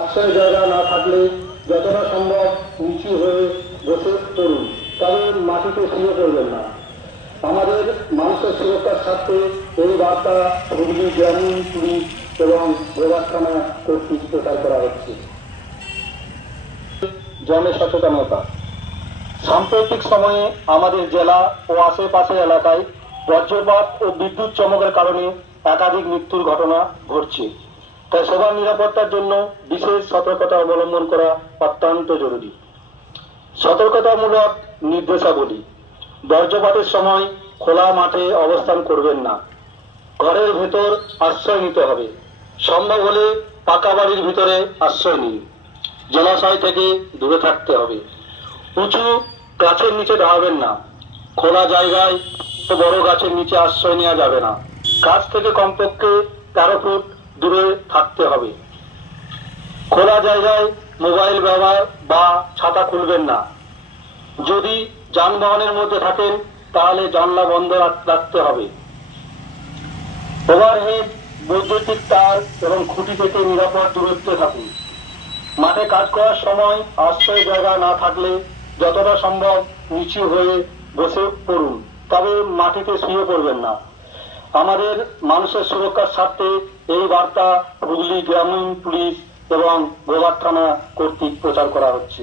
আশ্রয় জায়গা না থাকলে যতটা সম্ভব নিচু হয়ে বসে পড়ুন, তবে মাটিতে শুয়ে পড়বেন না। আমাদের মানুষের সুরক্ষার স্বার্থে এই বার্তা হুগলি গ্রামীণ পুলিশ এবং গোঘাট থানা কর্তৃক প্রচার করা হচ্ছে। জনসচেতনতা। সাম্প্রতিক সময়ে আমাদের জেলা ও আশেপাশের এলাকায় বজ্রপাত ও বিদ্যুৎ চমকের কারণে একাধিক মৃত্যুর ঘটনা ঘটছে। তাই সবার নিরাপত্তার জন্য বিশেষ সতর্কতা অবলম্বন করা অত্যন্ত জরুরি। সতর্কতামূলক নির্দেশাবলী: বজ্রপাতের সময় খোলা মাঠে অবস্থান করবেন না। ঘরের ভেতর আশ্রয় নিতে হবে। সম্ভব হলে পাকা বাড়ির ভিতরে আশ্রয় নিন। জলাশয় থেকে দূরে থাকতে হবে। উঁচু গাছের নিচে দাঁড়াবেন না। খোলা জায়গায় বড় গাছের নিচে আশ্রয় নেওয়া যাবে না। গাছ থেকে কমপক্ষে 13 ফুট দূরে থাকতে হবে। খোলা জায়গায় মোবাইল ব্যবহার বা ছাতা খুলবেন না। যদি যানবাহনের মধ্যে থাকেন তাহলে জানলা বন্ধ রাখতে হবে। ওভারহেড, বৈদ্যুতিক তার এবং খুঁটি থেকে নিরাপদ দূরত্বে থাকুন। মাঠে কাজ করার সময় আশ্রয় জায়গা না থাকলে যতটা সম্ভব নিচু হয়ে বসে পড়ুন, তবে মাটিতে শুয়ে পড়বেন না। আমাদের মানুষের সুরক্ষার স্বার্থে এই বার্তা হুগলি গ্রামীণ পুলিশ এবং গোঘাট থানা কর্তৃক প্রচার করা হচ্ছে।